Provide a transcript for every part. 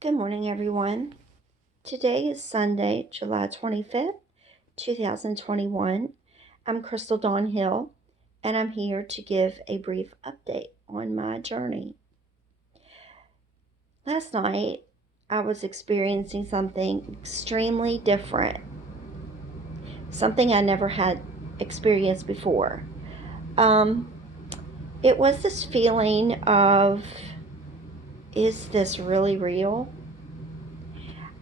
Good morning, everyone. Today is Sunday, July 25th, 2021. I'm Crystal Dawn Hill, and I'm here to give a brief update on my journey. Last night, I was experiencing something extremely different, something I never had experienced before. It was this feeling of, is this really real?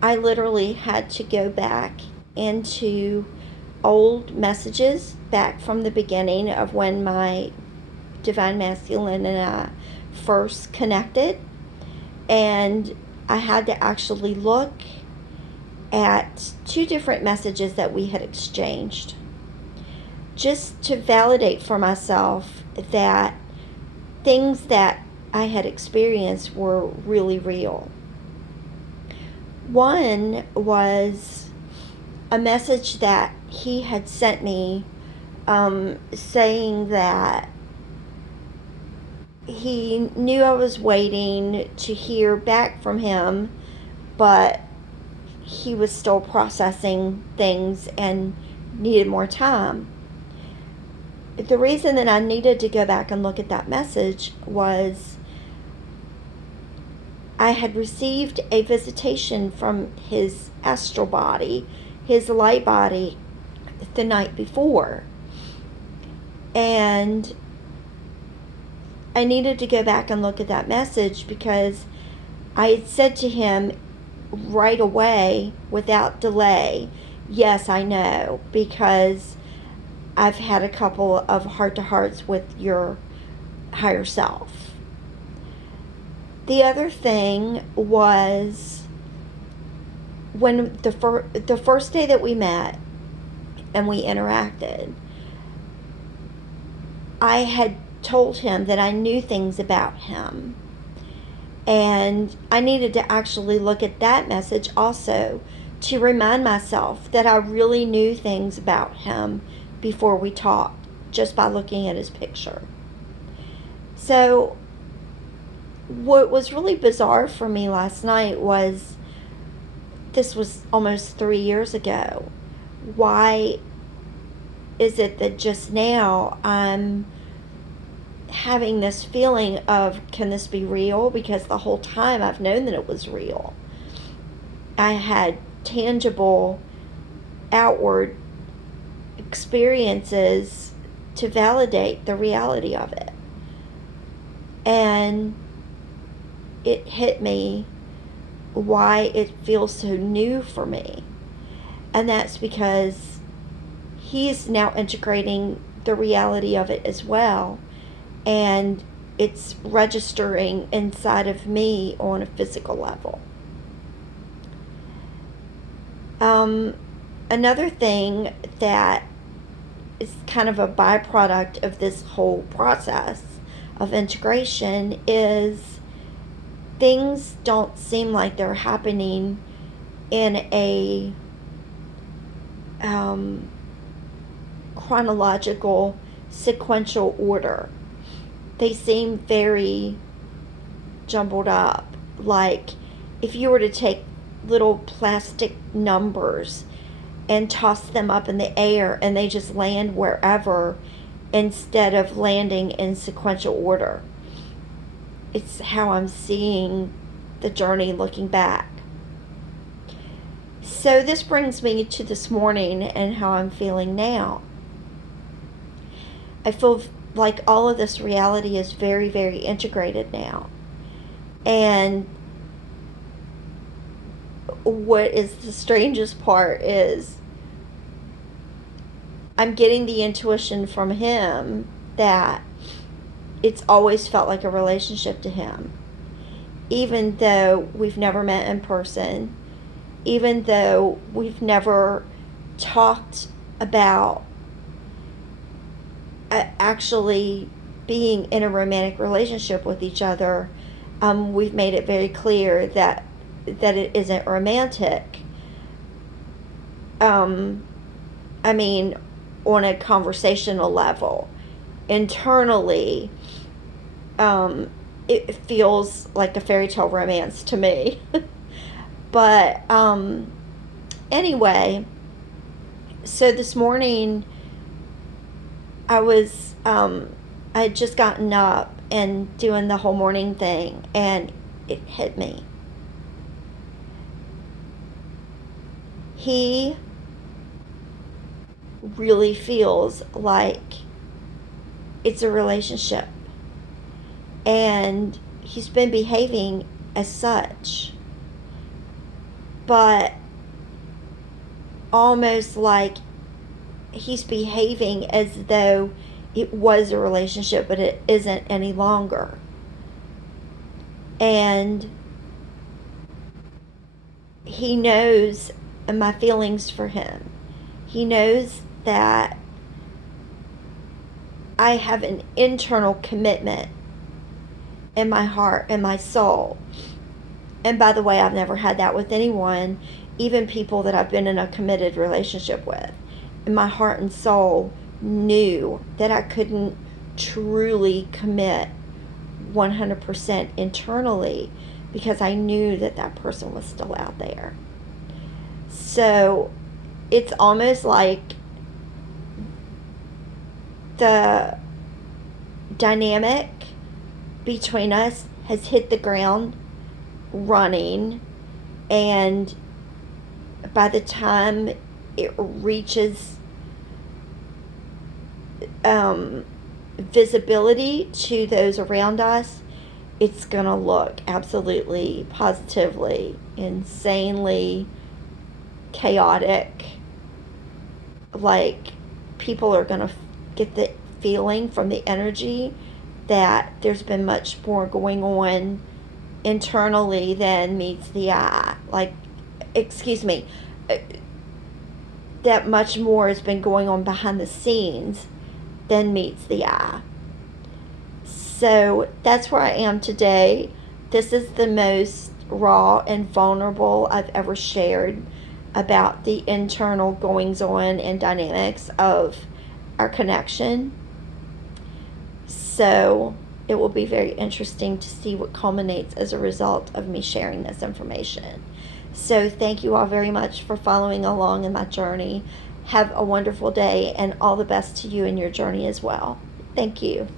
I literally had to go back into old messages back from the beginning of when my Divine Masculine and I first connected. And I had to actually look at two different messages that we had exchanged just to validate for myself that things that I had experienced were really real. One was a message that he had sent me saying that he knew I was waiting to hear back from him, but he was still processing things and needed more time. The reason that I needed to go back and look at that message was I had received a visitation from his astral body, his light body, the night before. And I needed to go back and look at that message because I had said to him right away, without delay, yes, I know, because I've had a couple of heart-to-hearts with your higher self. The other thing was when the first day that we met and we interacted, I had told him that I knew things about him. And I needed to actually look at that message also to remind myself that I really knew things about him before we talked, just by looking at his picture. So what was really bizarre for me last night was, this was almost 3 years ago. Why is it that just now I'm having this feeling of, can this be real? Because the whole time I've known that it was real. I had tangible outward experiences to validate the reality of it. And it hit me why it feels so new for me. And that's because he's now integrating the reality of it as well. And it's registering inside of me on a physical level. Another thing that is kind of a byproduct of this whole process of integration is things don't seem like they're happening in a chronological, sequential order. They seem very jumbled up. Like if you were to take little plastic numbers and toss them up in the air and they just land wherever instead of landing in sequential order. It's how I'm seeing the journey looking back. So this brings me to this morning and how I'm feeling now. I feel like all of this reality is very, very integrated now. And what is the strangest part is I'm getting the intuition from him that it's always felt like a relationship to him. Even though we've never met in person, even though we've never talked about actually being in a romantic relationship with each other, we've made it very clear that it isn't romantic. I mean, on a conversational level. Internally, it feels like a fairy tale romance to me. But anyway, so this morning I had just gotten up and doing the whole morning thing, and it hit me. He really feels like it's a relationship, and he's been behaving as such, but almost like he's behaving as though it was a relationship, but it isn't any longer. And he knows my feelings for him. He knows that I have an internal commitment in my heart and my soul. And by the way, I've never had that with anyone, even people that I've been in a committed relationship with. And my heart and soul knew that I couldn't truly commit 100% internally, because I knew that that person was still out there. So it's almost like the dynamic between us has hit the ground running, and by the time it reaches visibility to those around us, it's gonna look absolutely, positively, insanely chaotic. Like, people are gonna get the feeling from the energy that there's been much more going on internally than meets the eye. Like, excuse me, that much more has been going on behind the scenes than meets the eye. So that's where I am today. This is the most raw and vulnerable I've ever shared about the internal goings on and dynamics of our connection. So it will be very interesting to see what culminates as a result of me sharing this information. So thank you all very much for following along in my journey. Have a wonderful day, and all the best to you in your journey as well. Thank you.